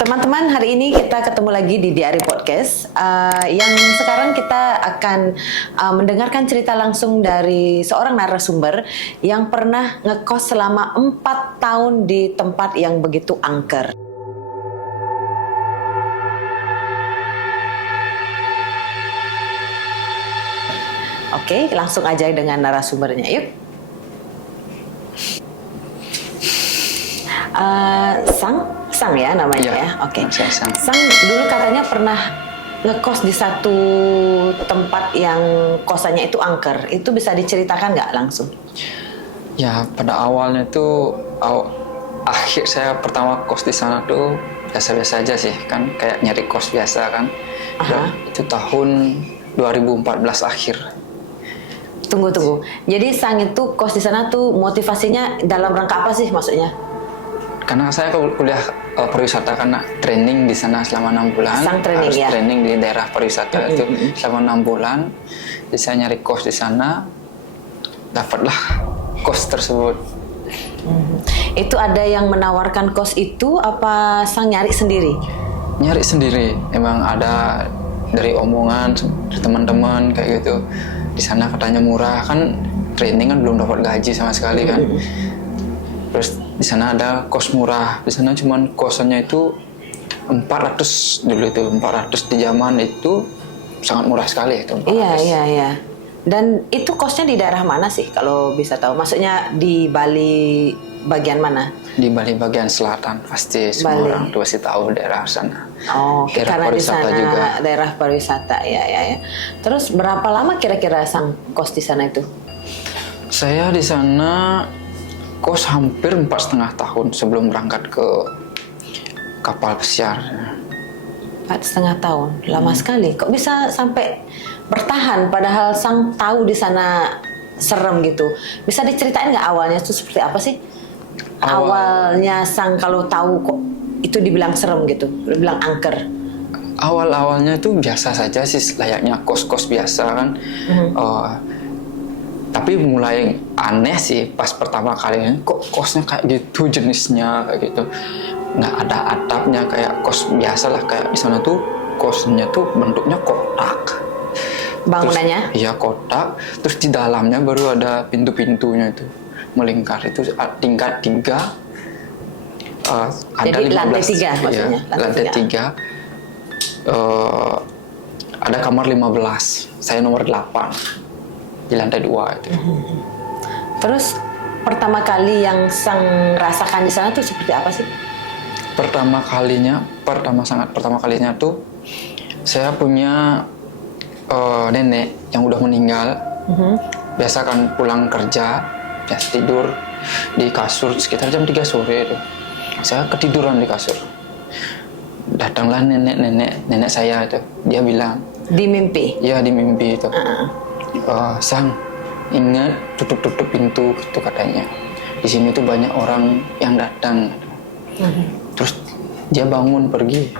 Teman-teman, hari ini kita ketemu lagi di Diari Podcast. Yang sekarang kita akan mendengarkan cerita langsung dari seorang narasumber yang pernah ngekos selama 4 tahun di tempat yang begitu angker. Oke, langsung aja dengan narasumbernya, yuk. Sang ya namanya ya. Oke. Sang dulu katanya pernah ngekos di satu tempat yang kosannya itu angker. Itu bisa diceritakan nggak langsung? Ya, pada awalnya tuh akhir saya pertama kos di sana tuh biasa-biasa aja sih, kan kayak nyari kos biasa kan. Dan itu tahun 2014 akhir. Tunggu. Jadi Sang itu kos di sana tuh motivasinya dalam rangka apa sih maksudnya? Karena saya kuliah pariwisata, karena training di sana selama 6 bulan. Sang training, harus ya? training di daerah pariwisata itu selama 6 bulan. Jadi saya nyari kos di sana, dapatlah kos tersebut. Itu ada yang menawarkan kos itu apa Sang nyari sendiri? Nyari sendiri, emang ada dari omongan dari teman-teman kayak gitu. Di sana katanya murah, kan training kan belum dapat gaji sama sekali kan. Terus di sana ada kos murah. Di sana cuman kosannya itu 400 dulu itu, 400 di zaman itu sangat murah sekali itu. 400. Iya. Dan itu kosnya di daerah mana sih kalau bisa tahu? Maksudnya di Bali bagian mana? Di Bali bagian selatan, pasti semua orang tuh pasti tahu daerah sana. Oh, daerah karena di sana juga. Daerah pariwisata ya. Terus berapa lama kira-kira Sang kos di sana itu? Saya di sana kos hampir 4,5 tahun sebelum berangkat ke kapal pesiar. 4,5 tahun, lama sekali. Kok bisa sampai bertahan padahal Sang tahu di sana serem gitu? Bisa diceritain nggak awalnya itu seperti apa sih? Awalnya Sang kalau tahu kok itu dibilang serem gitu, dibilang angker. Awal-awalnya itu biasa saja sih, layaknya kos-kos biasa kan. Tapi mulai aneh sih pas pertama kali, kok kosnya kayak gitu jenisnya, kayak gitu. Nggak ada atapnya kayak kos biasa lah, kayak di sana tuh kosnya tuh bentuknya kotak. Bangunannya? Iya, kotak. Terus di dalamnya baru ada pintu-pintunya itu melingkar, itu tingkat 3. Ada Jadi 15, lantai 3 maksudnya? Ya, lantai 3. Ada kamar 15. Saya nomor 8 di lantai 2 itu. Terus pertama kali yang Sang rasakan di sana tuh seperti apa sih? Pertama kalinya tuh saya punya nenek yang udah meninggal. Biasa kan pulang kerja, biasa tidur di kasur sekitar jam 3 sore itu. Saya ketiduran di kasur. Datanglah nenek saya itu. Dia bilang, Di mimpi? ya di mimpi itu. Sang, ingat tutup pintu gitu katanya. Di sini tuh banyak orang yang datang. Terus dia bangun pergi.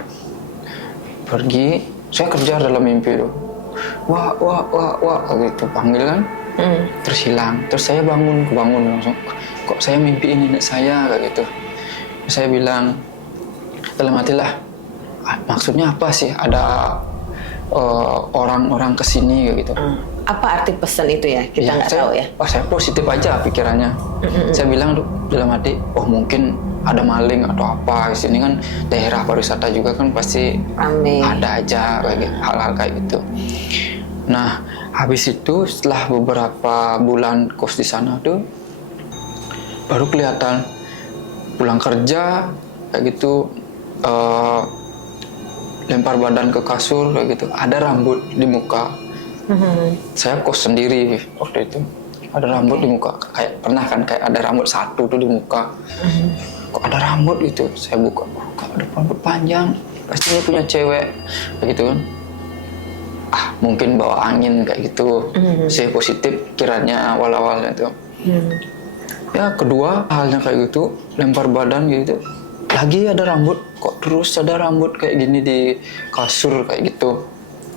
Saya kejar dalam mimpi tuh. Wah gitu panggil kan. Terus hilang. Terus saya kebangun langsung. Kok saya mimpiin nenek saya kayak gitu. Terus saya bilang dalam hati lah, maksudnya apa sih ada orang-orang kesini kayak gitu. Apa arti pesan itu ya? Kita nggak tahu ya. Saya positif aja pikirannya. Saya bilang dalam hati, mungkin ada maling atau apa. Di sini kan daerah pariwisata juga kan pasti Rame. ada aja kayak hal-hal kayak gitu. Nah, habis itu setelah beberapa bulan kos di sana tuh baru kelihatan pulang kerja kayak gitu, lempar badan ke kasur kayak gitu, ada rambut di muka. Saya kos sendiri waktu itu, ada rambut di muka, kayak pernah kan kayak ada rambut satu tuh di muka. Kok ada rambut gitu? Saya buka, kok ada rambut panjang, pasti ini punya cewek kayak gitu kan. Mungkin bawa angin kayak gitu. Saya positif kiranya awal-awalnya itu. Ya kedua halnya kayak gitu, lempar badan gitu, lagi ada rambut, kok terus ada rambut kayak gini di kasur kayak gitu.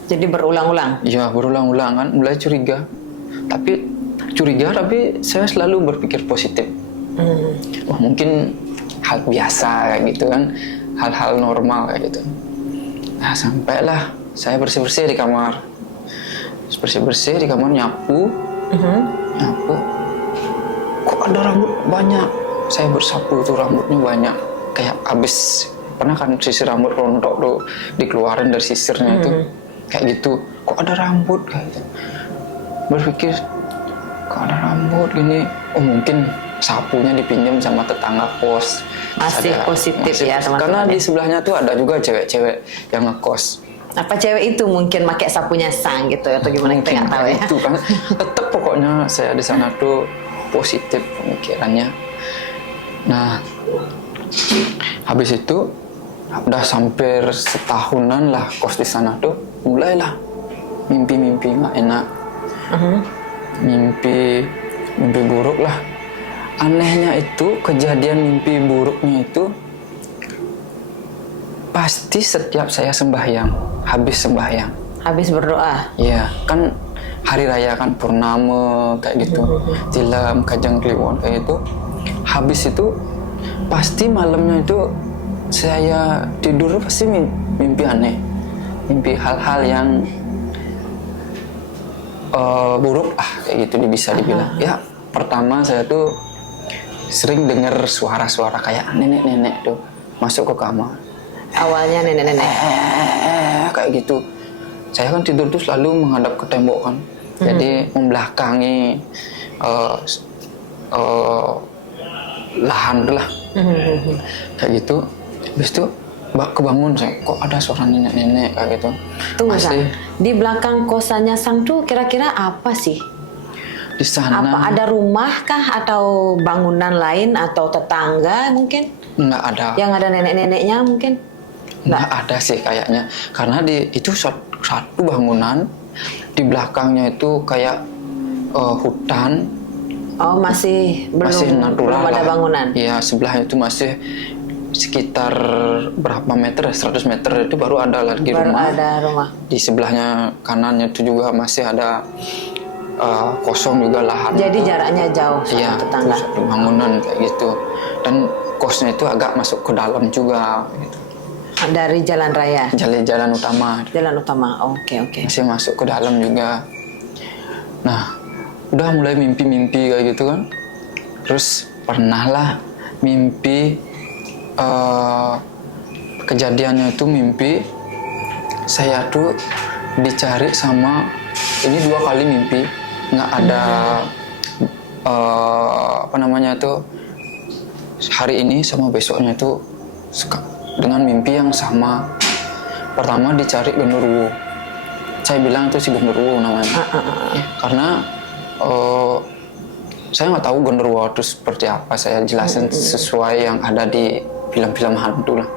Jadi berulang-ulang? Ya berulang-ulang kan, mulai curiga. Tapi saya selalu berpikir positif. Mungkin hal biasa kayak gitu kan. hal-hal normal kayak gitu. Nah sampailah saya bersih-bersih di kamar, bersih-bersih di kamar, nyapu, nyapu. Kok ada rambut banyak? Saya bersapu tuh rambutnya banyak, kayak abis pernah kan sisir rambut rontok tuh dikeluarin dari sisirnya itu, kayak gitu. Kok ada rambut kayak gitu? Berpikir kok ada rambut gini, oh mungkin sapunya dipinjam sama tetangga kos. Masih positif ya teman-teman. Karena di sebelahnya tuh ada juga cewek-cewek yang ngekos. Apa cewek itu mungkin pakai sapunya Sang gitu atau gimana, kita nggak tahu ya. Itu kan tetap pokoknya saya di sana tuh positif pemikirannya. Nah habis itu udah hampir setahunan lah kos di sana tuh, mulailah mimpi-mimpi nggak enak, mimpi buruk lah. Anehnya itu kejadian mimpi buruknya itu pasti setiap saya sembahyang, habis berdoa. Iya, kan hari raya kan purnama kayak gitu, tilam, kajang kliwon kayak gitu. Habis itu pasti malamnya itu saya tidur pasti mimpi aneh, mimpi hal-hal yang buruk kayak gitu bisa dibilang. Ya pertama saya tuh sering dengar suara-suara kayak nenek-nenek tuh masuk ke kamar. Awalnya nenek-nenek. Kayak gitu. Saya kan tidur tuh selalu menghadap ke tembok kan. Jadi membelakangi lahan tuh lah. Kayak gitu. Habis itu kebangun saya, kok ada suara nenek-nenek kayak gitu. Tunggu Sang, di belakang kosannya Sang tuh kira-kira apa sih? Di sana. Apa ada rumah kah atau bangunan lain atau tetangga mungkin? Nggak ada. Yang ada nenek-neneknya mungkin? Nggak ada sih kayaknya. Karena itu satu bangunan, di belakangnya itu kayak hutan. Oh masih natural belum ada lah. bangunan? Iya, sebelahnya itu masih sekitar berapa meter, 100 meter itu baru ada lagi rumah. Baru ada rumah. Di sebelahnya kanannya itu juga masih ada kosong juga lahan. Jadi jaraknya jauh sama tetangga. Satu bangunan kayak gitu. Dan kosnya itu agak masuk ke dalam juga gitu. Dari jalan raya? Jalan utama. Jalan utama, oke. Masih masuk ke dalam juga. Nah, udah mulai mimpi-mimpi kayak gitu kan. Terus pernah lah mimpi, kejadiannya itu mimpi saya tuh dicari sama, ini 2 kali mimpi, nggak ada hari ini sama besoknya itu dengan mimpi yang sama. Pertama dicari genderuwo, saya bilang itu si genderuwo namanya. Karena saya nggak tahu genderuwo itu seperti apa, saya jelasin sesuai yang ada di film-film hantu lah.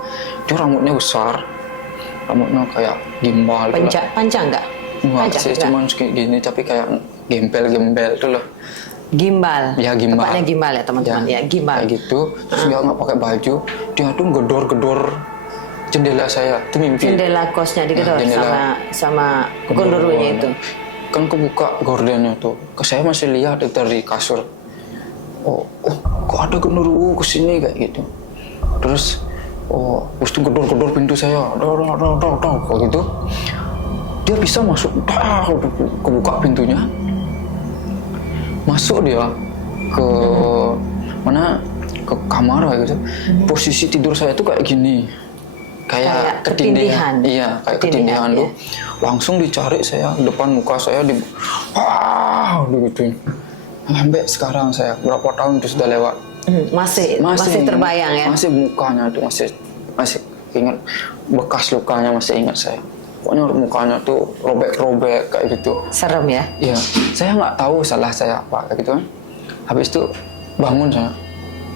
Dia rambutnya besar, rambutnya kayak gimbal. Panjang nggak? Enggak sih, cuma kayak gini tapi kayak gembel-gembel tuh loh. Gimbal? Ya gimbal. Tepatnya gimbal ya teman-teman, ya gimbal. Kayak gitu, terus dia nggak pakai baju, dia tuh gedor-gedor jendela saya, itu mimpi. Jendela kosnya digedor sama gondorunya itu. Kan kebuka gordennya tuh, saya masih lihat dari kasur. Oh, kok ada genderuwo kesini kayak gitu. Terus, terus tuh gedor-gedor pintu saya, kayak gitu. Dia bisa masuk, kebuka pintunya, masuk dia ke mana, ke kamar kayak gitu. Posisi tidur saya tuh kayak gini, kayak ketindihan. Iya, kayak ketindihan tuh. Langsung dicari saya, depan muka saya digituin. Sampai sekarang saya berapa tahun itu sudah lewat. Masih terbayang ya? Masih mukanya tuh masih ingat, bekas lukanya masih ingat saya. Pokoknya mukanya tuh robek-robek kayak gitu. Serem ya? Iya, saya nggak tahu salah saya apa kayak gitu kan. Habis itu bangun saya,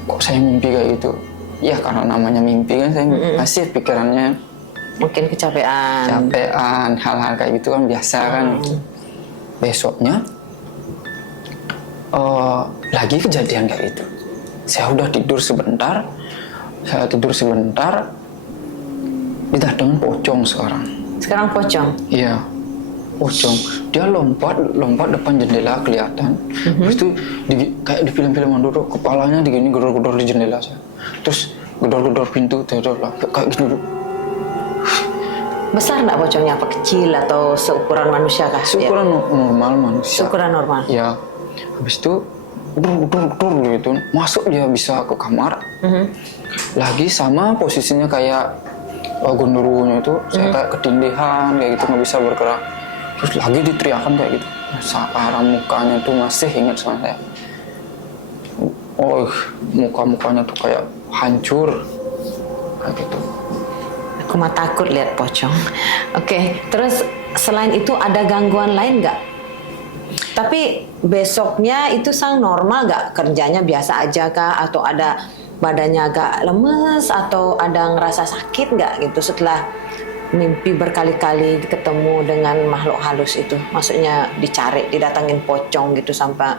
kok saya mimpi kayak gitu? Ya karena namanya mimpi kan, saya masih pikirannya mungkin kecapean, hal-hal kayak gitu kan biasa kan. Besoknya lagi kejadian kayak gitu. Saya udah tidur sebentar, didatengin pocong sekarang. Sekarang pocong? Iya, pocong. Dia lompat depan jendela kelihatan. Terus itu kayak di film-film dulu, kepalanya digini gedor-gedor di jendela saya. Terus gedor-gedor pintu, gedor lah kayak gitu. Besar nggak pocongnya? Apa kecil atau seukuran manusia kah? Seukuran normal manusia. Seukuran normal. Ya, habis itu dur gitu, masuk dia bisa ke kamar. Lagi sama posisinya kayak genderuwonya itu, saya kayak ketindihan kayak gitu, nggak bisa bergerak. Terus lagi diteriakan kayak gitu. Arah mukanya tuh masih ingat sama saya. Oh, muka-mukanya tuh kayak hancur kayak gitu. Aku mah takut lihat pocong. Oke, terus selain itu ada gangguan lain nggak? Tapi besoknya itu Sang normal nggak? Kerjanya biasa aja kah? Atau ada badannya agak lemes? Atau ada ngerasa sakit nggak gitu setelah mimpi berkali-kali ketemu dengan makhluk halus itu? Maksudnya dicari, didatangin pocong gitu sama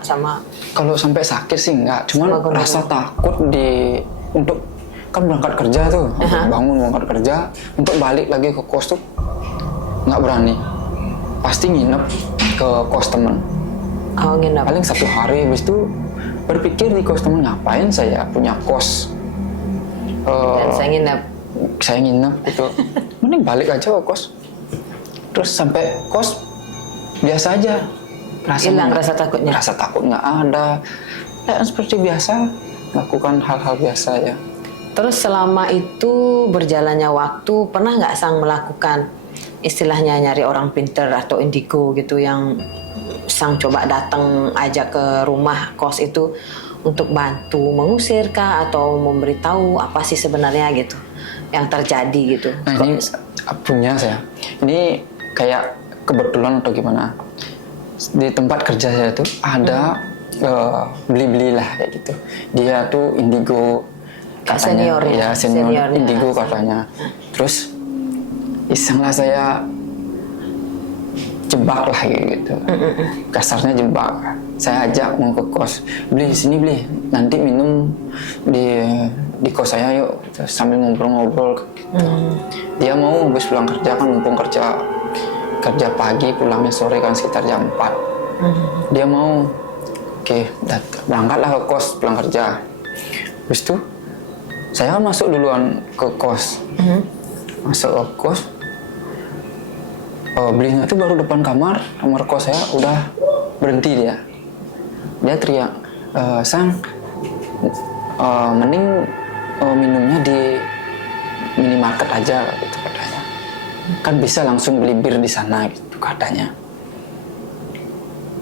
Kalau sampai sakit sih enggak, cuman rasa takut untuk kan berangkat kerja tuh, bangun berangkat kerja, untuk balik lagi ke kos tuh nggak berani. Pasti nginep ke kos temen. Oh, nginep. Paling 1 hari, habis itu berpikir di kos temen, ngapain saya punya kos. Dan saya nginep. Saya nginep gitu, mending balik aja ke kos. Terus sampai kos biasa aja. Hilang rasa takutnya. Rasa takut nggak ada. Ya, seperti biasa, lakukan hal-hal biasa ya. Terus selama itu berjalannya waktu, pernah nggak Sang melakukan istilahnya nyari orang pinter atau indigo gitu yang Sang coba datang aja ke rumah kos itu untuk bantu mengusir kah atau memberitahu apa sih sebenarnya gitu yang terjadi gitu? Nah ini punya saya. Ini kayak kebetulan atau gimana? Di tempat kerja saya tuh ada beli-beli lah kayak gitu. Dia tuh indigo. Katanya, seniornya indigo katanya. Terus isenglah saya jebak lah gitu. Kasarnya jebak. Saya ajak mau ke kos, beli sini beli, nanti minum di kos saya yuk, sambil ngobrol-ngobrol gitu. Dia mau habis pulang kerja kan, mumpung kerja pagi, pulangnya sore kan sekitar jam 4. Dia mau, oke, berangkatlah ke kos pulang kerja. Habis itu saya kan masuk duluan ke kos. Masuk ke kos, belinya tuh baru depan kamar kos saya udah berhenti dia. Dia teriak, Sang, mending minumnya di minimarket aja gitu katanya. Kan bisa langsung beli bir di sana gitu katanya.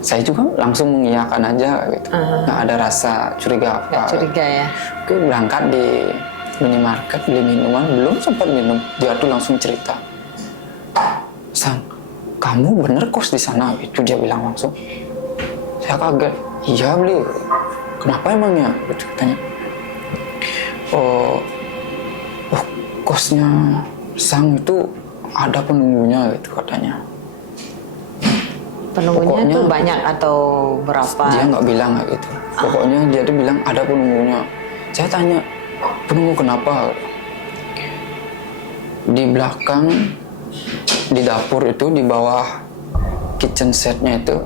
Saya juga langsung mengiyakan aja gitu, nggak ada rasa curiga apa. Curiga ya. Oke, berangkat di minimarket beli minuman, belum sempat minum dia tuh langsung cerita, Sang, kamu bener kos di sana? Itu dia bilang langsung. Saya kaget, iya beli. Kenapa emangnya? Gitu katanya. Kosnya Sang itu ada penunggunya gitu katanya. Penunggunya Pokoknya, tuh banyak atau berapa? Dia nggak bilang kayak gitu. Pokoknya dia tuh bilang ada penunggunya. Saya tanya, penunggu kenapa? Di belakang, di dapur itu, di bawah kitchen setnya itu,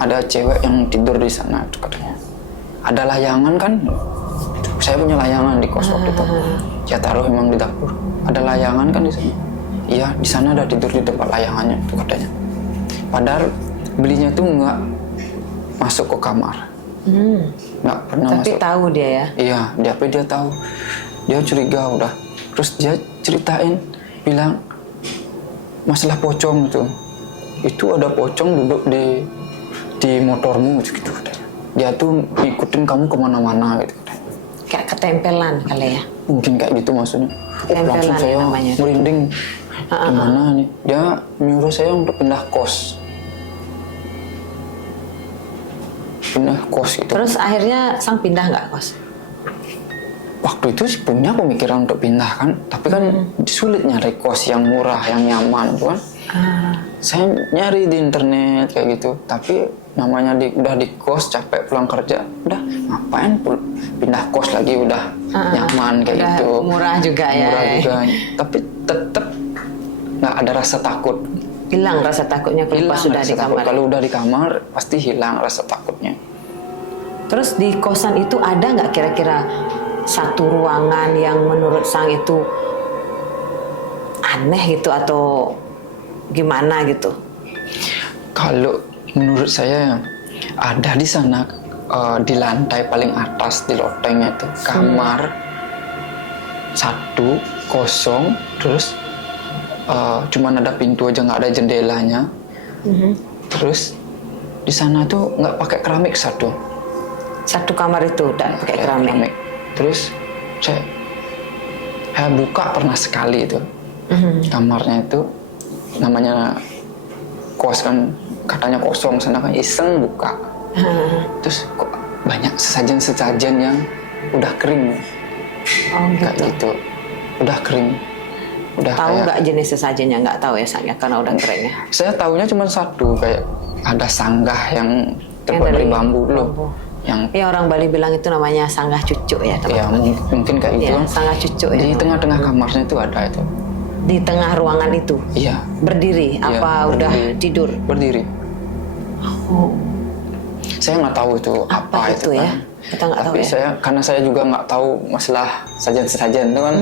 ada cewek yang tidur di sana itu katanya. Ada layangan kan? Saya punya layangan di kos waktu itu. Saya taruh memang di dapur. Ada layangan kan di sana? Iya, di sana ada tidur di tempat layangannya itu katanya. Padahal belinya tuh nggak masuk ke kamar, nggak pernah Tapi masuk. tahu dia ya? Iya, dia tahu, dia curiga udah. Terus dia ceritain, bilang masalah pocong itu ada pocong duduk di motormu gitu katanya. Dia tuh ikutin kamu kemana-mana gitu katanya. Kayak ketempelan kali ya? Mungkin kayak gitu maksudnya. Tempelan Langsung saya namanya. merinding. Gimana nih? Dia nyuruh saya untuk pindah kos. Gitu. Terus akhirnya Sang pindah nggak kos? Waktu itu sih punya pemikiran untuk pindah kan, tapi kan sulit nyari kos yang murah, yang nyaman kan. Saya nyari di internet kayak gitu, tapi namanya udah di kos, capek pulang kerja, udah ngapain pindah kos lagi, udah nyaman kayak udah gitu. Murah juga ya. Murah juga, tapi tetap nggak ada rasa takut. Hilang rasa takutnya kalau pas sudah di kamar. Kalau udah di kamar pasti hilang rasa takutnya. Terus di kosan itu ada nggak kira-kira satu ruangan yang menurut Sang itu aneh gitu atau gimana gitu? Kalau menurut saya ada di sana di lantai paling atas di lotengnya itu kamar satu kosong, terus cuman ada pintu aja, nggak ada jendelanya. Terus di sana tuh nggak pakai keramik satu kamar itu tidak pakai keramik. Terus saya buka pernah sekali itu kamarnya itu, namanya kos kan, katanya kosong, sana kan iseng buka. Terus kok banyak sesajen yang udah kering. Oh kayak gitu. gitu, udah kering. Udah Tahu kayak, nggak jenis sesajennya? Nggak tahu ya Sang ya, karena udah kering ya. saya tahunya cuma satu, kayak ada sanggah yang terbuat dari bambu loh. Yang ya orang Bali bilang itu namanya sanggah cucuk ya teman. ya mungkin kayak gitu. Ya, sanggah cucuk ya. Di tengah-tengah kamarnya itu ada itu. Di tengah ruangan itu. Iya. Berdiri Iya, apa udah berdiri. tidur? Berdiri. Oh, Saya nggak tahu itu apa itu ya? kan. Kita nggak tahu Tapi ya. karena saya juga nggak tahu masalah sajian-sajian itu kan,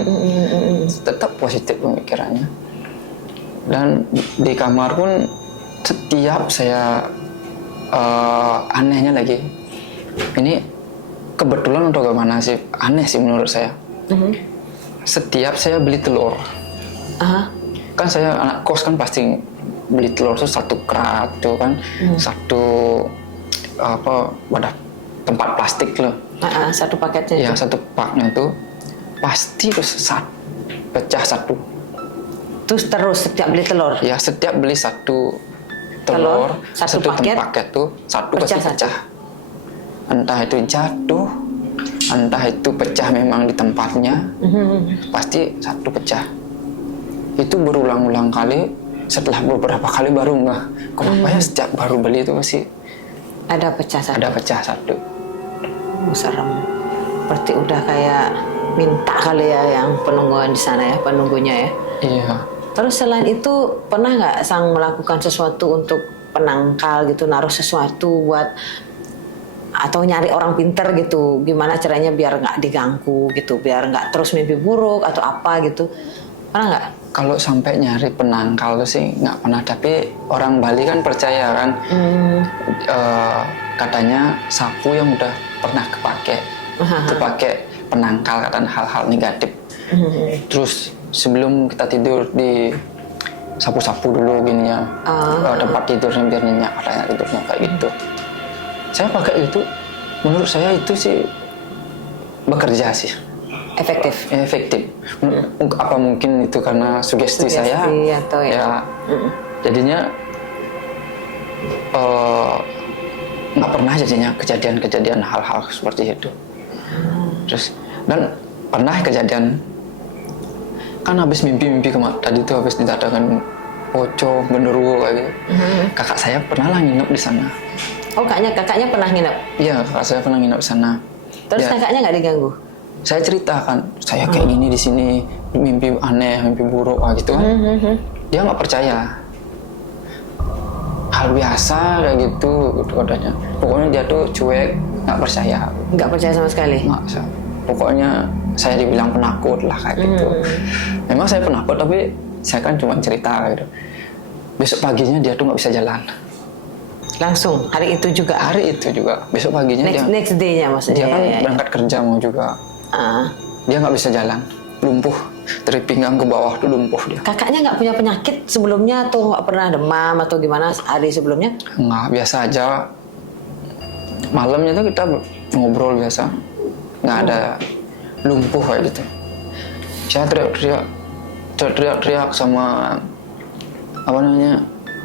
tetap positif pemikirannya. Dan di kamar pun setiap saya anehnya lagi, ini kebetulan atau gimana sih, aneh sih menurut saya. Setiap saya beli telur, Aha. kan saya anak kos kan pasti beli telur tuh satu kerat tuh kan, satu wadah tempat plastik loh. Satu paketnya Ya itu. satu paknya tuh pasti terus pecah satu. Terus setiap beli telur. Ya setiap beli satu telur, satu paket tuh satu pecah pasti pecah. Entah itu jatuh, entah itu pecah memang di tempatnya, pasti satu pecah. Itu berulang-ulang kali, setelah beberapa kali baru nggak, kenapa ya setiap baru beli itu masih Ada pecah satu. ada pecah satu. Serem. Berarti udah kayak minta kali ya yang penungguan di sana ya, penunggunya ya. Iya. Terus selain itu pernah nggak Sang melakukan sesuatu untuk penangkal gitu, naruh sesuatu buat atau nyari orang pinter gitu, gimana caranya biar nggak diganggu gitu, biar nggak terus mimpi buruk atau apa gitu, pernah nggak? Kalau sampai nyari penangkal tuh sih nggak pernah, tapi orang Bali kan percaya kan, katanya sapu yang udah pernah kepake itu pakai penangkal katanya hal-hal negatif. Terus sebelum kita tidur di sapu-sapu dulu gininya, tempat tidurnya biar nyenyak, katanya tidurnya kayak gitu. Saya pakai itu, menurut saya itu sih bekerja sih. Efektif. Apa mungkin itu karena sugesti saya atau ya. Jadinya nggak pernah jadinya kejadian hal-hal seperti itu. Terus dan pernah kejadian kan habis mimpi tadi tuh habis didatangkan pocong genderuwo kayak gitu. Kakak saya pernah lah nginep di sana. Oh, kakaknya pernah nginep? Iya, kakak saya pernah nginep di sana. Terus Ya, kakaknya nggak diganggu? saya ceritakan, saya kayak gini di sini, mimpi aneh, mimpi buruk gitu kan. Dia nggak percaya. Hal biasa kayak gitu katanya. Pokoknya dia tuh cuek, nggak percaya. Nggak percaya sama sekali? Nggak, pokoknya saya dibilang penakut lah kayak gitu. Memang saya penakut, tapi saya kan cuma cerita gitu. Besok paginya dia tuh nggak bisa jalan. Langsung hari itu juga? Hari itu juga. Besok paginya next day-nya maksudnya? Dia kan berangkat kerja mau juga. Dia nggak bisa jalan, lumpuh. Dari pinggang ke bawah tuh lumpuh dia. Kakaknya nggak punya penyakit sebelumnya atau nggak pernah demam atau gimana hari sebelumnya? Nggak, biasa aja. Malamnya tuh kita ngobrol biasa. Nggak ada lumpuh kayak gitu. Saya teriak-teriak sama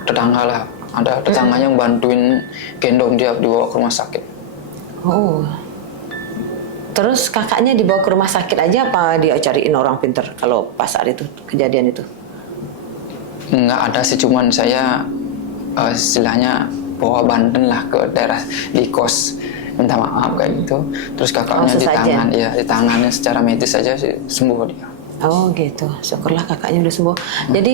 tetangga lah. Ada tetangganya yang bantuin gendong dia dibawa ke rumah sakit. Oh. Terus kakaknya dibawa ke rumah sakit aja apa dia cariin orang pinter kalau pas saat itu kejadian itu? Nggak ada sih, cuman saya istilahnya bawa Banten lah ke daerah di kos, minta maaf kayak gitu. Terus kakaknya di tangannya secara medis aja sih sembuh dia. Oh gitu, syukurlah kakaknya udah sembuh. Jadi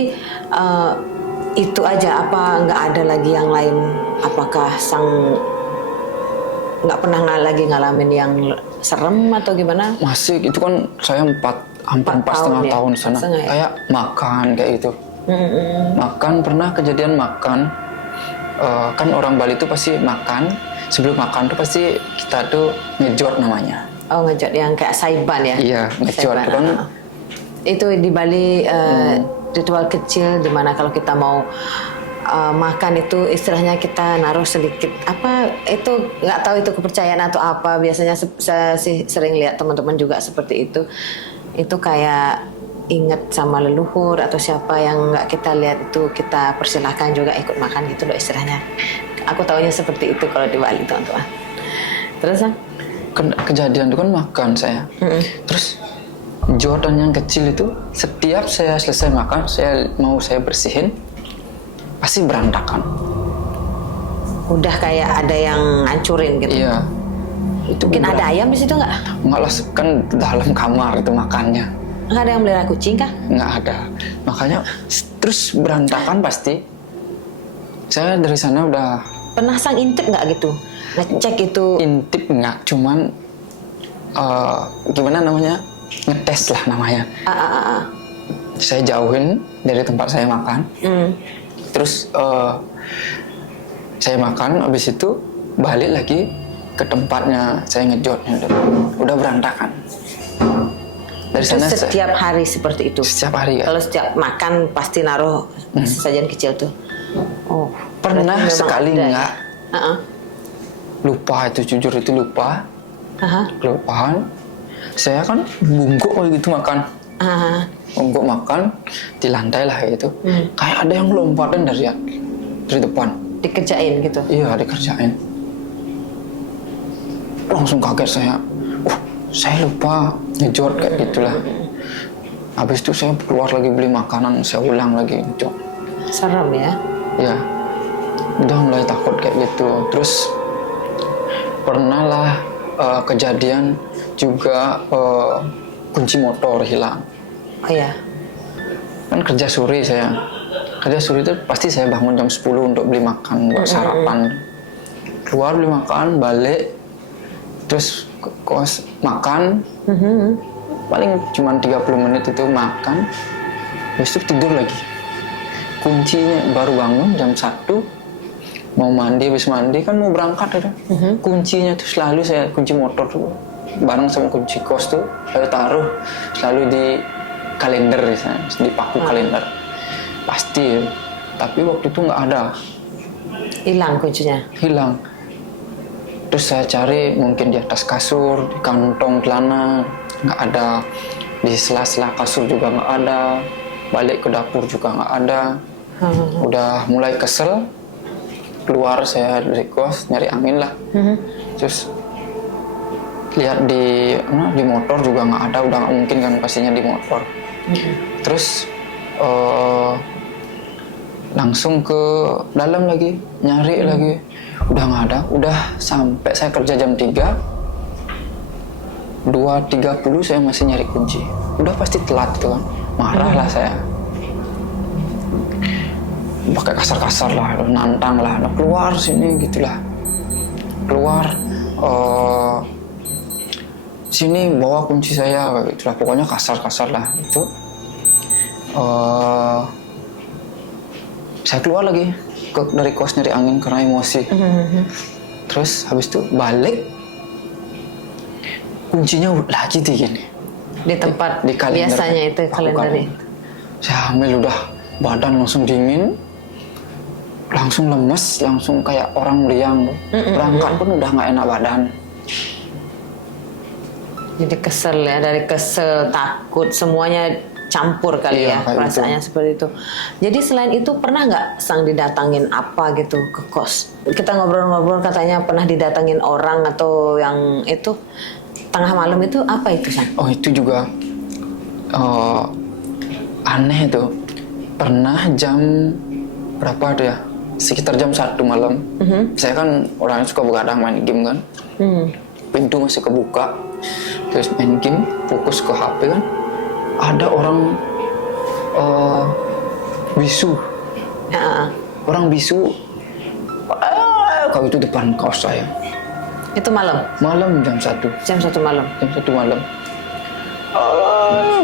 itu aja, apa nggak ada lagi yang lain? Apakah Sang nggak pernah lagi ngalamin yang serem atau gimana? Masih itu kan saya hampir 4,5 tahun ya? sana. Setengah ya? Kayak makan kayak gitu. Makan pernah kejadian makan. Kan orang Bali itu pasti makan. Sebelum makan tuh pasti kita tuh ngejot namanya. Oh, ngejot yang kayak saiban ya? Iya, ngejot Saiban, kan. Itu di Bali ritual kecil dimana kalau kita mau makan itu istilahnya kita naruh sedikit apa itu, nggak tahu itu kepercayaan atau apa, biasanya saya sih sering lihat teman-teman juga seperti itu kayak ingat sama leluhur atau siapa yang nggak kita lihat itu kita persilahkan juga ikut makan gitu loh istilahnya. Aku taunya seperti itu kalau di Bali teman-teman. Terus Kejadian itu kan makan saya. Terus jordan yang kecil itu setiap saya selesai makan saya bersihin pasti berantakan. Udah kayak ada yang ngancurin gitu. Iya. Itu Mungkin ada ayam di situ nggak? Nggak lah, kan dalam kamar itu makannya. Nggak ada yang melihara kucing kah? Nggak ada. Makanya terus berantakan pasti. Saya dari sana udah Pernah sang intip nggak gitu? Ngecek itu. intip nggak, cuman gimana namanya, ngetes lah namanya. Saya jauhin dari tempat saya makan. Terus saya makan, habis itu balik lagi ke tempatnya saya ngejotnya, udah berantakan. Dari Itu sana setiap hari seperti itu. setiap hari ya. Kalau setiap makan pasti naruh sajian kecil tuh. Oh, Pernah berarti memang sekali ada ya? nggak. Lupa itu, jujur itu lupa. Kelupaan. Saya kan bungkuk kayak gitu makan. Bungkuk makan di lantai lah kayak gitu. Kayak ada yang lompatin dari depan. Dikerjain gitu. Iya, dikerjain. Langsung kaget saya. Saya lupa ngejot kayak gitulah. Habis itu saya keluar lagi beli makanan, saya ulang lagi ngejot. Serem ya. Ya, udah mulai takut kayak gitu. Terus pernah lah kejadian juga kunci motor hilang. Oh ya. Kan kerja sore saya. Kerja sore itu pasti saya bangun jam 10 untuk beli makan buat sarapan. Keluar beli makan, balik, terus ke kos makan. Paling cuma 30 menit itu makan. Habis itu tidur lagi. Kuncinya baru bangun jam 1. Mau mandi, habis mandi kan mau berangkat ada. Kuncinya tuh selalu saya kunci motor tuh bareng sama kunci kos tuh saya taruh selalu di kalender misalnya, di paku kalender. Pasti, tapi waktu itu nggak ada. Hilang kuncinya. Hilang. Terus saya cari mungkin di atas kasur, di kantong celana, nggak ada. Di sela-sela kasur juga nggak ada. Balik ke dapur juga nggak ada. Udah mulai kesel, keluar saya dari kos nyari angin lah. Terus lihat di motor juga nggak ada, udah nggak mungkin kan pastinya di motor. Terus langsung ke dalam lagi nyari lagi, udah nggak ada. Udah sampai saya kerja jam 3, 2.30 saya masih nyari kunci. Udah pasti telat itu kan, marah lah saya. Pakai kasar-kasar lah, nantang lah, keluar sini gitulah, keluar sini bawa kunci saya gitulah, pokoknya kasar-kasar lah itu. Saya keluar lagi dari kos nyari angin karena emosi. Terus habis itu balik, kuncinya lagi gini Di tempat di kalender, biasanya itu kalender. Saya ambil, udah badan langsung dingin, langsung lemes, langsung kayak orang meriang. Berangkat pun udah nggak enak badan. Jadi kesel ya, dari kesel, takut, semuanya campur kali Iya, ya perasaannya seperti itu. Jadi selain itu pernah nggak Sang didatangin apa gitu ke kos? Kita ngobrol-ngobrol katanya pernah didatangin orang atau yang itu tengah malam itu apa itu Sang? Oh itu juga aneh itu. Pernah jam berapa tuh ya? Sekitar jam 1 malam. Saya kan orangnya suka begadang main game kan. Pintu masih kebuka. Terus main game, fokus ke HP kan. Ada orang bisu. Orang bisu. Kalau itu depan kos saya. Itu malam. Malam jam 1. Jam 1 malam. Jam 1 malam.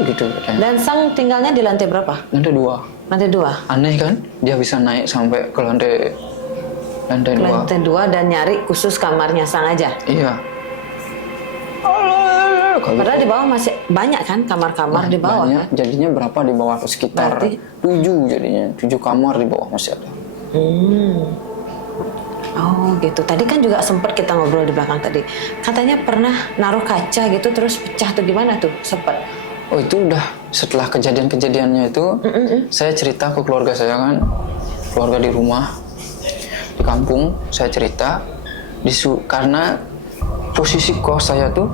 Gitu katanya. Dan Sang tinggalnya di lantai berapa? Lantai 2. Lantai 2. Aneh kan? Dia bisa naik sampai ke lantai 2. Lantai 2 dan nyari khusus kamarnya Sang aja. Iya. Padahal di bawah masih banyak kan kamar-kamar di bawah. Banyak. Kan? Jadinya berapa di bawah? Sekitar Berarti? 7 jadinya. 7 kamar di bawah masih ada. Oh gitu. Tadi kan juga sempat kita ngobrol di belakang tadi. Katanya pernah naruh kaca gitu terus pecah tuh gimana tuh? Sempat. Oh itu udah setelah kejadian-kejadiannya itu, saya cerita ke keluarga saya kan, keluarga di rumah, di kampung, saya cerita, karena posisi kos saya tuh,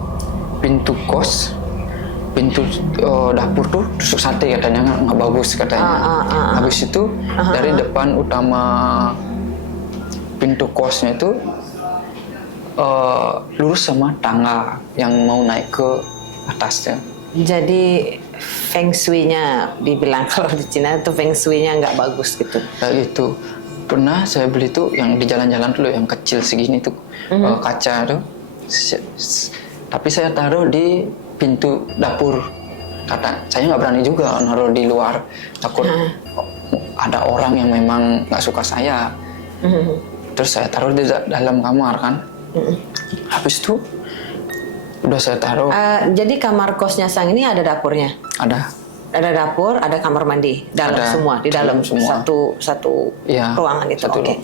pintu kos, pintu dapur tuh tusuk sate katanya, nggak bagus katanya. Habis itu dari depan utama pintu kosnya itu lurus sama tangga yang mau naik ke atasnya. Jadi feng shui-nya dibilang kalau di Cina itu feng shui-nya nggak bagus gitu. Kayak gitu. Pernah saya beli tuh yang di jalan-jalan dulu yang kecil segini tuh kaca tuh. Tapi saya taruh di pintu dapur. Kata saya nggak berani juga naruh di luar, takut ada orang yang memang nggak suka saya. Terus saya taruh di dalam kamar kan. Habis itu udah saya taruh. Jadi kamar kosnya Sang ini ada dapurnya? Ada dapur, ada kamar mandi, dalam ada, semua, di dalam semua. satu Ya, ruangan itu. Oke.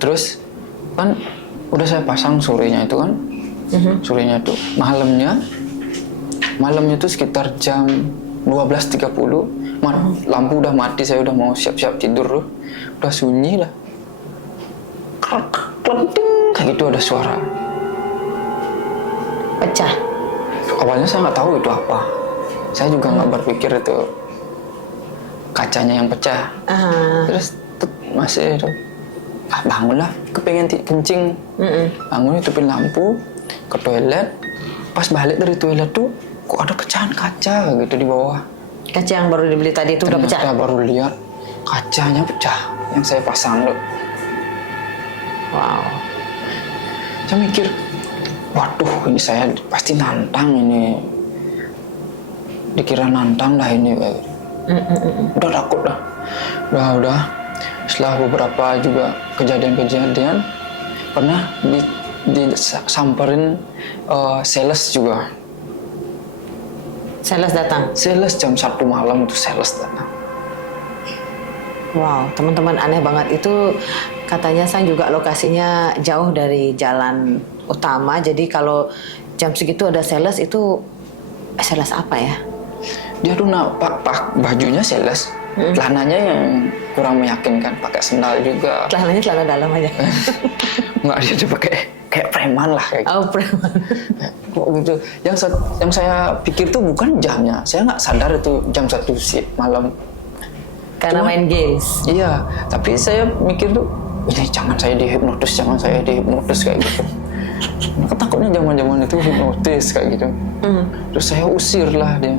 Terus kan udah saya pasang surenya itu kan, surenya itu malamnya itu sekitar jam 12.30, lampu udah mati, saya udah mau siap-siap tidur tuh, udah sunyi lah, kleting kayak gitu ada suara. Pecah. Awalnya saya nggak tahu itu apa. Saya juga nggak berpikir itu kacanya yang pecah. Terus masih itu, bangunlah, kepengen kencing. Bangun hidupin lampu, ke toilet. Pas balik dari toilet tuh, kok ada pecahan kaca gitu di bawah. Kaca yang baru dibeli tadi itu udah pecah? Ternyata baru lihat kacanya pecah yang saya pasang loh. Wow. Saya mikir, waduh ini saya pasti nantang ini. Dikira nantang dah ini. Udah takut dah. Udah. Setelah beberapa juga kejadian-kejadian, pernah disamperin sales juga. Sales datang? Sales jam 1 malam itu sales datang. Wow, teman-teman aneh banget. Itu katanya Sang juga lokasinya jauh dari jalan utama. Jadi kalau jam segitu ada sales itu, sales apa ya? Dia tuh pak bajunya sales, celananya yang kurang meyakinkan, pakai sendal juga. Celananya celana dalam aja. Nggak, dia tuh pakai kayak preman lah kayak. Oh, preman. Kok gitu. Yang saya pikir tuh bukan jamnya. Saya nggak sadar itu jam 1 malam. Karena main games. Iya, tapi saya mikir tuh, ini jangan saya dihipnotis kayak gitu. Takutnya zaman-zaman itu hipnotis kayak gitu. Terus saya usir lah dia.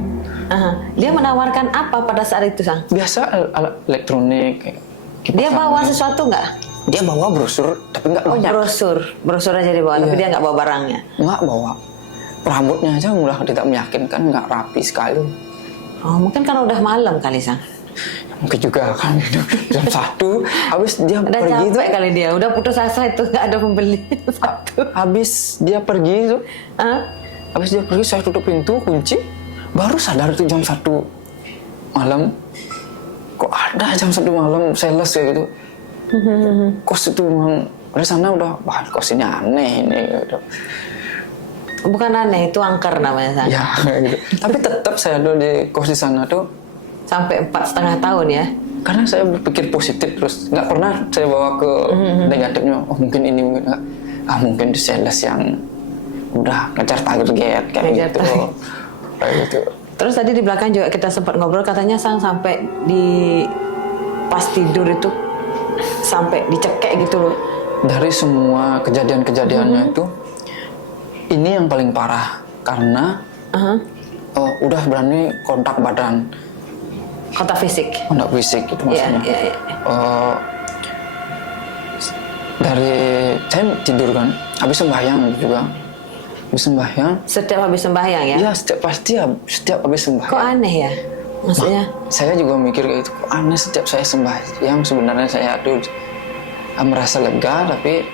Dia menawarkan apa pada saat itu, Sang? Biasa alat elektronik. Dia bawa sesuatu nggak? Dia bawa brosur, tapi nggak banyak. Brosur aja dibawa, tapi Iya. dia nggak bawa barangnya. Nggak bawa. Rambutnya aja udah tidak meyakinkan, nggak rapi sekali. Oh, mungkin karena udah malam kali, Sang. Mungkin juga kan gitu. Jam 1, habis dia Udah pergi capek tuh. kali dia, udah putus asa itu nggak ada pembeli. Habis dia pergi tuh. Habis dia pergi, saya tutup pintu, kunci. Baru sadar tuh jam 1 malam. Kok ada jam 1 malam sales kayak gitu. Kos itu memang dari sana udah, wah kos ini aneh ini gitu. Bukan aneh, itu angker namanya, Sang. Ya gitu. Tapi tetap saya dulu di kos di sana tuh Sampai 4,5 tahun ya. karena saya berpikir positif terus, nggak pernah saya bawa ke negatifnya. Oh mungkin ini, mungkin nggak. Mungkin di sales yang udah ngejar target kayak gitu. Kayak gitu. Terus tadi di belakang juga kita sempat ngobrol, katanya Sang sampai di pas tidur itu sampai dicekek gitu loh. Dari semua kejadian-kejadiannya itu, ini yang paling parah karena udah berani kontak badan, Kontak fisik. kontak fisik itu maksudnya. Iya. Dari saya tidur kan, habis sembahyang juga. Habis sembahyang. Setiap habis sembahyang ya? Iya, setiap habis sembahyang. Kok aneh ya? Maksudnya? Saya juga mikir kayak itu, kok aneh setiap saya sembahyang sebenarnya saya tuh merasa lega, tapi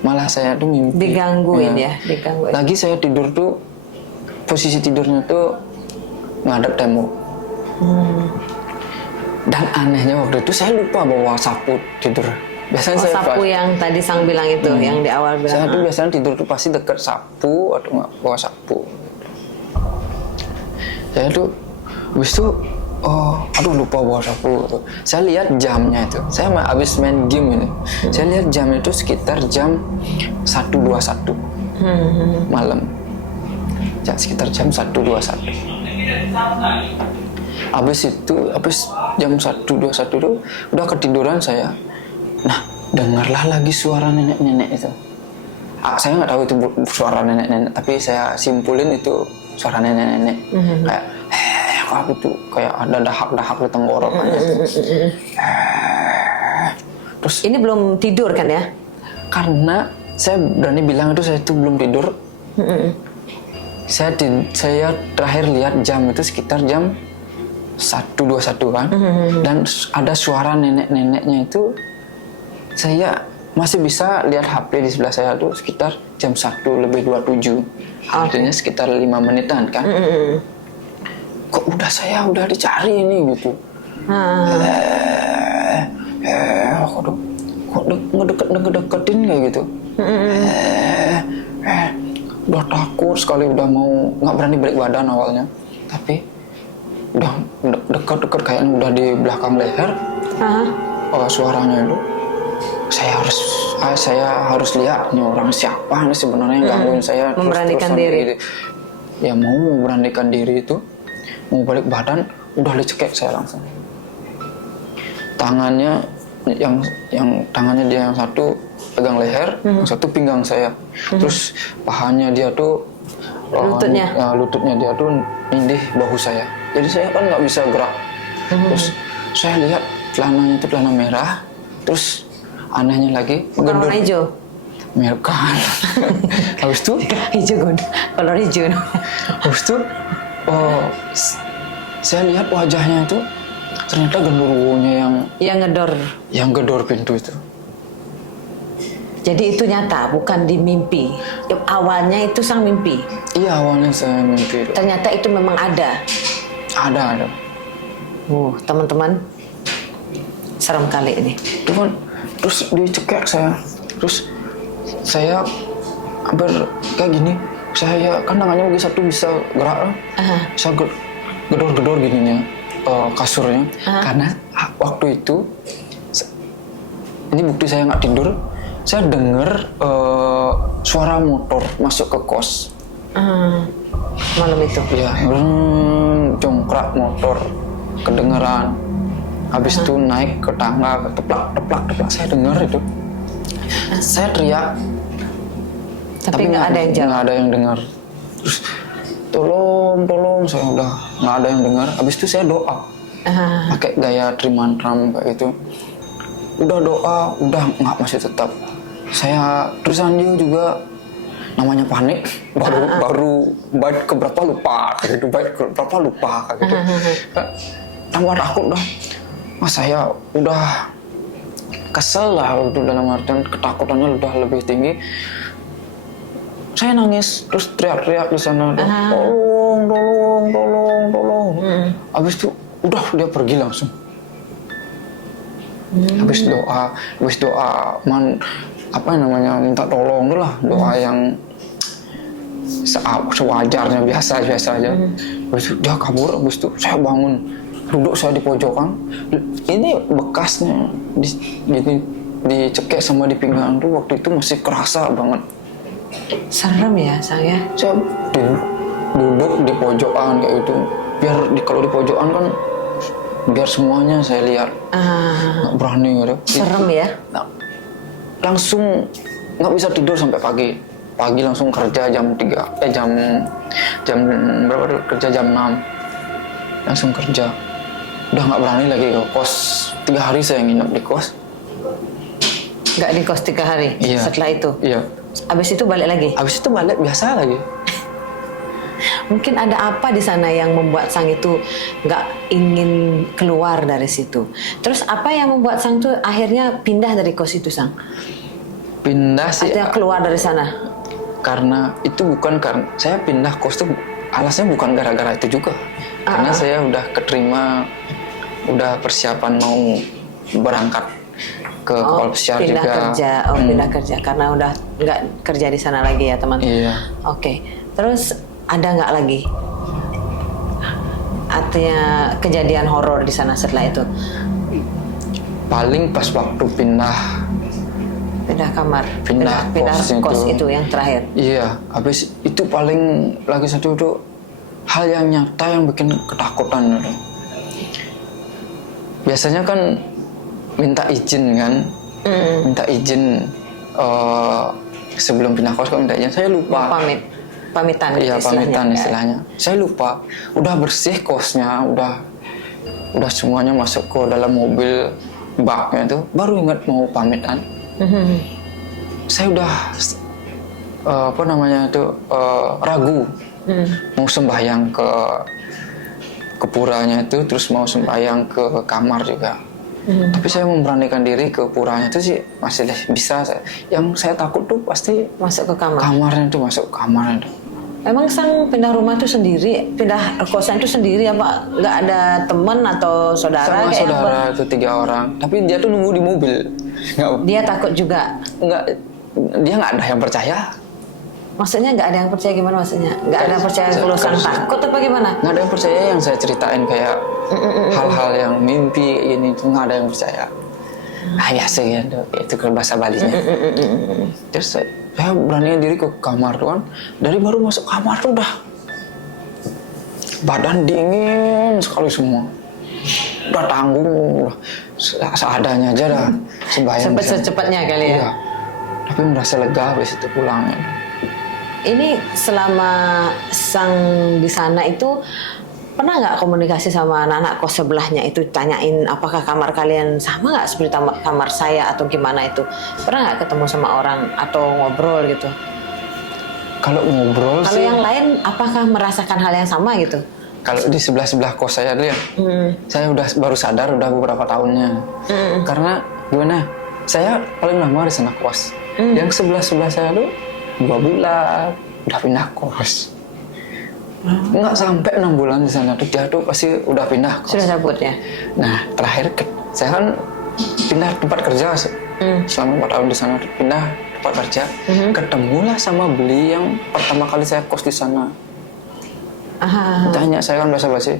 malah saya tuh mimpi. Digangguin ya, digangguin. Lagi saya tidur tuh, posisi tidurnya tuh ngadep tembok. Dan anehnya waktu itu saya lupa bawa sapu tidur. Biasanya saya sapu yang tadi Sang bilang itu, yang di awal bilang. Saya tuh biasanya tidur tuh pasti dekat sapu atau nggak bawa sapu. Saya tuh habis itu, aduh lupa bawa sapu gitu. Saya lihat jamnya itu. Saya habis main game itu. Saya lihat jam itu sekitar jam 1.21 malam. Ya, sekitar jam 1.21. Habis jam 1.21 itu udah ketiduran saya. Nah, dengarlah lagi suara nenek-nenek itu. Saya nggak tahu itu suara nenek-nenek, tapi saya simpulin itu suara nenek-nenek. Kayak apa tuh, kayak ada dahak-dahak di tenggorokannya. Terus ini belum tidur kan ya? Karena saya berani bilang itu saya itu belum tidur. Saya terakhir lihat jam itu sekitar jam 1.21 kan. Dan ada suara nenek-neneknya itu, saya masih bisa lihat HP di sebelah saya tuh sekitar jam 1:27. Artinya sekitar 5 menitan kan. Kok saya udah dicari ini gitu. Kok ngedeket-deketin kayak gitu. Udah takut sekali, udah mau nggak berani balik badan awalnya, tapi udah deket-deket kayaknya udah di belakang leher. Suaranya itu saya harus lihat nih orang siapa nih sebenarnya yang gangguin saya. Memberanikan diri. Gitu. Ya mau memberanikan diri itu, mau balik badan, udah dicekek saya langsung. Tangannya yang tangannya dia yang satu pegang leher, yang satu pinggang saya. Terus pahanya dia tuh lututnya dia tuh nindih bahu saya. Jadi saya kan nggak bisa gerak. Terus saya lihat celananya itu celana merah. Terus anehnya lagi, bukan warna hijau. Merah kan. Habis itu hijau kan, kolor hijau. Habis itu saya lihat wajahnya itu ternyata genderuwonya yang gedor pintu itu. Jadi itu nyata, bukan di mimpi. Awalnya itu Sang mimpi. Iya, awalnya saya mimpi. Ternyata itu memang ada. Ada. Teman-teman, serem kali ini. Cuman terus dicekek saya. Terus saya hampir kayak gini. Saya kan tangannya lagi satu bisa gerak. Saya gedor-gedor gininya kasurnya. Karena waktu itu, ini bukti saya nggak tidur. Saya dengar suara motor masuk ke kos. Malam itu? Iya, jongkrak motor kedengeran. Habis itu naik ke tangga, teplak. Saya dengar itu. Saya teriak. Tapi nggak ada yang jawab. Nggak ada yang dengar. Terus tolong, saya udah nggak ada yang dengar. Habis itu saya doa, pakai gaya trimantram kayak gitu. Udah doa, udah nggak, masih tetap. Saya terusan juga namanya panik, baru bait keberapa lupa kayak gitu, tambah takut dah. Saya udah kesel lah, itu dalam artian ketakutannya udah lebih tinggi. Saya nangis, terus teriak-teriak di sana, tolong. Habis itu udah dia pergi langsung. Habis doa minta tolong dulu lah, doa yang sewajarnya, biasa aja. Habis itu dia kabur. Habis itu saya bangun, duduk saya di pojokan. Ini bekasnya dicekek sama di pinggang tuh waktu itu masih kerasa banget. Serem ya, Sang ya. Saya duduk di pojokan kayak gitu. Kalau di pojokan kan biar semuanya saya lihat. Nggak berani gitu. Serem ya. Langsung nggak bisa tidur sampai pagi langsung kerja jam berapa tuh? Kerja jam 6 langsung kerja. Udah nggak berani lagi ke kos. 3 hari saya nginep di kos. Nggak di kos 3 hari? Iya. Setelah itu? Iya, Abis itu balik lagi. Habis itu balik biasa lagi. Mungkin ada apa di sana yang membuat Sang itu nggak ingin keluar dari situ. Terus apa yang membuat Sang tuh akhirnya pindah dari kos itu, Sang? Pindah sih Artinya keluar dari sana. karena itu bukan karena saya pindah kos tuh alasnya bukan gara-gara itu juga. Karena saya udah keterima, udah persiapan mau berangkat ke kapal pesiar pindah juga. kerja, pindah kerja karena udah nggak kerja di sana lagi ya, teman. Iya. Oke, terus ada nggak lagi? Artinya kejadian horor di sana setelah itu? Paling pas waktu pindah Kamar, Pindah kos kos itu. itu yang terakhir. Iya, habis itu paling lagi satu itu hal yang nyata yang bikin ketakutan gitu. Biasanya kan minta izin kan, minta izin sebelum pindah kos kan minta izin. Saya lupa. Pamitan. Iya, pamitan kan? istilahnya. Saya lupa. Udah bersih kosnya, udah semuanya masuk ke dalam mobil baknya itu, baru ingat mau pamitan. Saya udah ragu mau sembahyang ke puranya itu, terus mau sembahyang ke kamar juga. Tapi saya memberanikan diri ke puranya itu sih masih bisa. Yang saya takut tuh pasti Masuk ke kamar. masuk kamarnya itu. Emang Sang pindah rumah itu sendiri, pindah kosan itu sendiri apa? Nggak ada teman atau saudara? Sama kayak saudara itu 3 orang. Tapi dia tuh nunggu di mobil. Dia takut juga. Dia nggak ada yang percaya. Maksudnya nggak ada yang percaya gimana maksudnya? Nggak ada yang percaya kalau Sang takut apa gimana? Nggak ada yang percaya yang saya ceritain kayak hal-hal yang mimpi ini tuh nggak ada yang percaya. Biasa gitu, itu kalau bahasa Balinya. Terus saya beraniin diri ke kamar tuh kan. Dari baru masuk kamar tuh udah badan dingin sekali semua. Udah tanggung, udah seadanya aja dah. Sembahyang. Secepatnya kali ya. Iya. Tapi merasa lega habis itu pulangnya. Ini selama Sang di sana itu pernah nggak komunikasi sama anak-anak kos sebelahnya itu, tanyain apakah kamar kalian sama nggak seperti kamar saya atau gimana itu? Pernah nggak ketemu sama orang atau ngobrol gitu? Kalau ngobrol Kalau sih, yang lain apakah merasakan hal yang sama gitu? kalau di sebelah kos saya tuh ya, saya udah baru sadar udah beberapa tahunnya. Karena gimana? Saya paling lama di sana kos. Yang sebelah saya tuh 2 bulan udah pindah kos. Nggak sampai 6 bulan di sana tuh dia tuh pasti udah pindah kos. Sudah cabut ya? Nah terakhir saya kan pindah tempat kerja selama 4 tahun di sana tuh pindah tempat kerja. Ketemulah sama beli yang pertama kali saya kos di sana. Tanya saya kan basa-basi,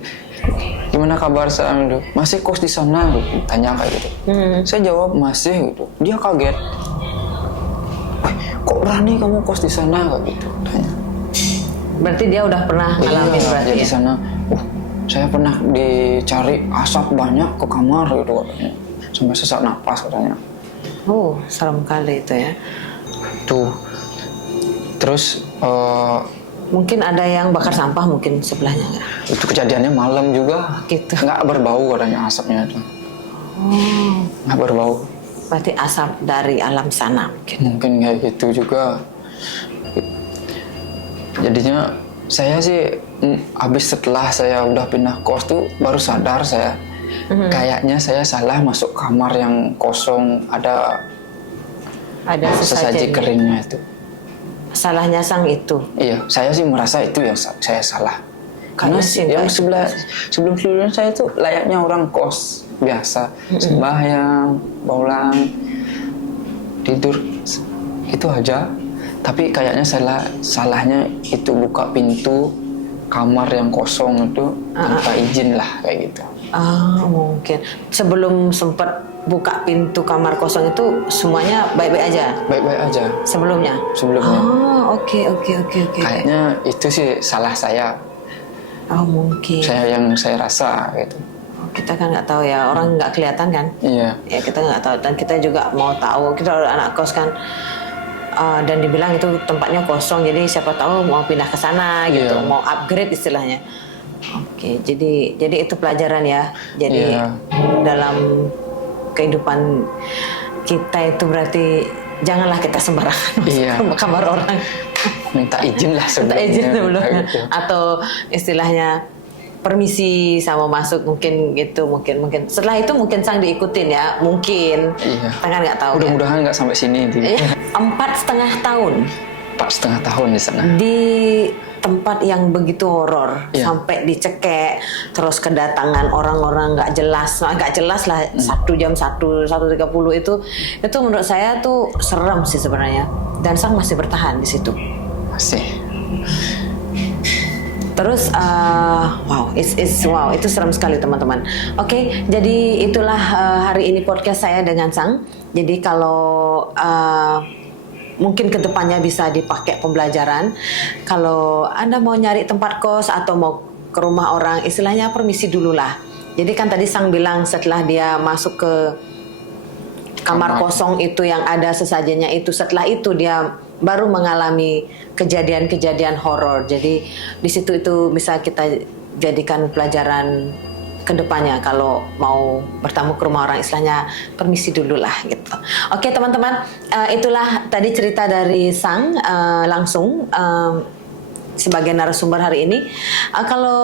gimana kabar saya itu? Masih kos di sana? Tanya kayak gitu. Saya jawab masih gitu. Dia kaget. Kok berani kamu kos di sana kayak gitu? Tanya. Berarti dia udah pernah ngalamin berarti di ya? sana. Saya pernah dicari asap banyak ke kamar gitu katanya. Sampai sesak napas katanya. Serem kali itu ya. Tuh. Terus Mungkin ada yang bakar sampah mungkin sebelahnya nggak? itu kejadiannya malam juga. Gitu. Nggak berbau katanya asapnya itu. Nggak berbau. Berarti asap dari alam sana mungkin. Mungkin kayak gitu juga. Jadinya saya sih habis setelah saya udah pindah kos tuh baru sadar saya kayaknya saya salah masuk kamar yang kosong ada sesaji keringnya itu. Salahnya Sang itu. Iya, saya sih merasa itu yang saya salah. Karena yang sebelum-sebelumnya saya tuh layaknya orang kos biasa, sembahyang, pulang, tidur, itu aja. Tapi kayaknya salahnya itu buka pintu kamar yang kosong itu tanpa izin lah kayak gitu. Mungkin sebelum sempat buka pintu kamar kosong itu semuanya baik-baik aja. Baik-baik aja. Sebelumnya. Oke. Kayaknya itu sih salah saya. Mungkin. Saya rasa gitu. Kita kan nggak tahu ya, orang nggak kelihatan kan. Iya. Ya kita nggak tahu, dan kita juga mau tahu, kita anak kos kan. Dan dibilang itu tempatnya kosong, jadi siapa tahu mau pindah ke sana gitu, mau upgrade istilahnya. Oke, jadi itu pelajaran ya. Jadi dalam kehidupan kita itu berarti janganlah kita sembarangan masuk Iya. ke kamar orang. Minta izin lah Minta sebelumnya. izin sebelumnya. Gitu. Atau istilahnya permisi sama masuk mungkin gitu, mungkin setelah itu mungkin Sang diikutin ya, mungkin. Iya. Kita kan nggak tahu ya. Mudah-mudahan nggak sampai sini. 4,5 tahun 4,5 tahun di sana. di tempat yang begitu horor, Iya. sampai dicekek, terus kedatangan orang-orang nggak jelas lah. 1 jam 1:30 itu menurut saya tuh serem sih sebenarnya, dan Sang masih bertahan di situ. Masih. Terus wow, itu serem sekali teman-teman. Oke, jadi itulah hari ini podcast saya dengan Sang. Jadi kalau mungkin kedepannya bisa dipakai pembelajaran. Kalau Anda mau nyari tempat kos atau mau ke rumah orang, istilahnya permisi dulu lah. Jadi kan tadi Sang bilang setelah dia masuk ke kamar kosong itu yang ada sesajennya itu, setelah itu dia baru mengalami kejadian-kejadian horor. Jadi di situ itu bisa kita jadikan pelajaran kedepannya kalau mau bertamu ke rumah orang, istilahnya permisi dulu lah gitu. Oke teman-teman, itulah tadi cerita dari Sang langsung sebagai narasumber hari ini. Kalau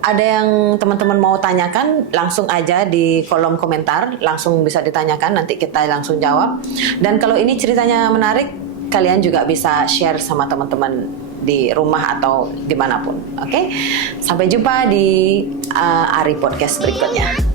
ada yang teman-teman mau tanyakan, langsung aja di kolom komentar, langsung bisa ditanyakan, nanti kita langsung jawab. Dan kalau ini ceritanya menarik, kalian juga bisa share sama teman-teman di rumah atau dimanapun. Oke, sampai jumpa di Ari Podcast berikutnya.